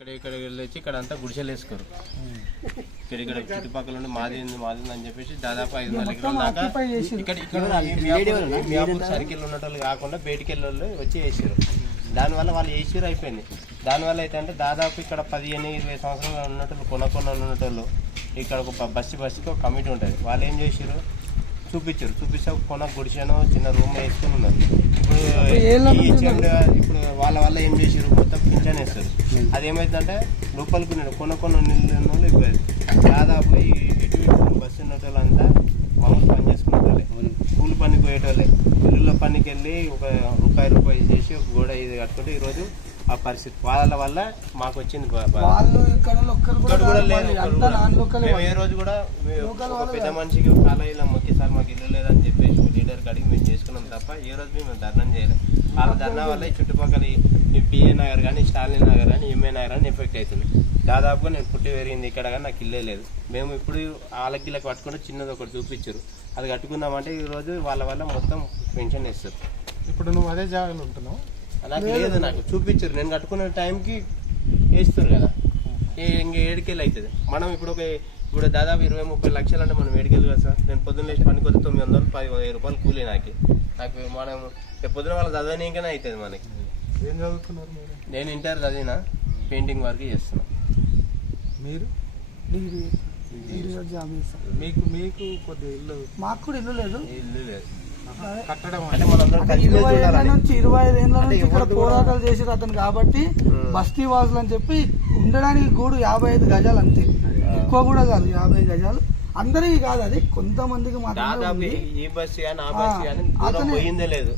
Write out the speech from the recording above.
ఇక్కడ ఇక్కడ వెళ్ళొచ్చి ఇక్కడ అంతా గుడిసెలు వేసుకోరు ఇక్కడ ఇక్కడ చుట్టుపక్కల ఉండి మాది ఉంది, మాది అని చెప్పేసి దాదాపు ఐదు వందల ఎకరాల దాకా ఇక్కడ ఇక్కడ మియాపూర్- సర్కిల్ ఉన్నటోళ్ళు కాకుండా బయటికి వెళ్ళే వాళ్ళు వచ్చి వేసారు దానివల్ల వాళ్ళు వేసారు అయిపోయింది. దానివల్ల అయితే అంటే దాదాపు ఇక్కడ పదిహేను ఇరవై సంవత్సరాలు ఉన్నటోళ్ళు కొన కొన ఉన్నటోళ్ళు ఇక్కడ ఒక బస్సు బస్సుకి ఒక కమిటీ ఉంటుంది. వాళ్ళు ఏం చేసారు చూపించారు చూపిస్తే ఒక కొన గుడిసాను చిన్న రూమ్ వేసుకుని ఉన్నారు. ఇప్పుడు ఇప్పుడు వాళ్ళ వల్ల ఏం చేసారు మొత్తం పింఛన్ వేస్తారు అది ఏమైందంటే లోపలికి ఉన్నాడు కొన కొన నీళ్ళు ఇప్పుడు దాదాపు ఇటు ఇటు బస్సు ఉన్నటోళ్ళంతా మామూలు పని చేసుకునేటోళ్ళే. కూలి పనికి పోయేటోళ్ళే. ఇల్లుల పనికి వెళ్ళి ఒక రూపాయి రూపాయి చేసి ఒక గోడ ఇది కట్టుకుంటే ఈరోజు ఆ పరిస్థితి. వాళ్ళ వల్ల మాకు వచ్చింది వాళ్ళు ఇక్కడ మేము ఏ రోజు కూడా పెద్ద మనిషికి కాలేజీలో మొక్కి సార్ మాకు ఇల్లు లేదని చెప్పేసి లీడర్కి అడిగి మేము చేసుకున్నాం తప్ప ఏ రోజు మేము ధర్నం చేయలేదు వాళ్ళ ధర్నా వల్ల ఈ చుట్టుపక్కల ఈ- పిఏ నగర్ కానీ స్టాలిన్ నగర్ కానీ ఎంఏ నగర్ అని ఎఫెక్ట్ అవుతుంది. దాదాపుగా నేను పుట్టి పెరిగింది ఇక్కడ కానీ నాకు ఇల్లే లేదు. మేము ఇప్పుడు వాళ్ళకి వీళ్ళకి పట్టుకుంటే చిన్నది ఒకటి చూపించారు. అది కట్టుకుందామంటే ఈ రోజు వాళ్ళ వల్ల మొత్తం పెన్షన్ ఇస్తారు ఇప్పుడు నువ్వు అదే జాగాలో ఉంటున్నావు. నాకు లేదు నాకు చూపించారు. నేను కట్టుకున్న టైంకి వేస్తారు కదా. ఇంక ఏడుకెళ్ళి అవుతుంది మనం ఇప్పుడు ఒక ఇప్పుడు దాదాపు ఇరవై ముప్పై లక్షలు అంటే మనం ఏడుకెళ్ళి కదా సార్. నేను పొద్దున్న లేచి పనికి వస్తే తొమ్మిది వందలు పది వెయ్యి రూపాయలు కూలీ నాకు. నాకు మనం రేపు పొద్దున వాళ్ళు చదవనీకనే అవుతుంది మనకి. ఏం చదువుతున్నారు మీరు? నేను ఇంటర్ చదివిన పెయింటింగ్ వర్క్ చేస్తున్నా. మీరు? మీకు మీకు కొద్దిగా ఇల్లు మాకు కూడా ఇల్లు లేదు. ఇల్లు లేదు. కట్టడం ఇరవై ఏళ్ళ నుంచి ఇరవై ఐదు ఏళ్ళ నుంచి ఇక్కడ పోరాటాలు చేసారు అతను కాబట్టి బస్తీ వాసులు అని చెప్పి ఉండడానికి గూడు యాభై ఐదు గజాలు అంతే. ఎక్కువ కూడా కాదు యాభై గజాలు. అందరికీ కాదు అది కొంతమందికి మాత్రమే దూరం అతనే- పోయిందే లేదు.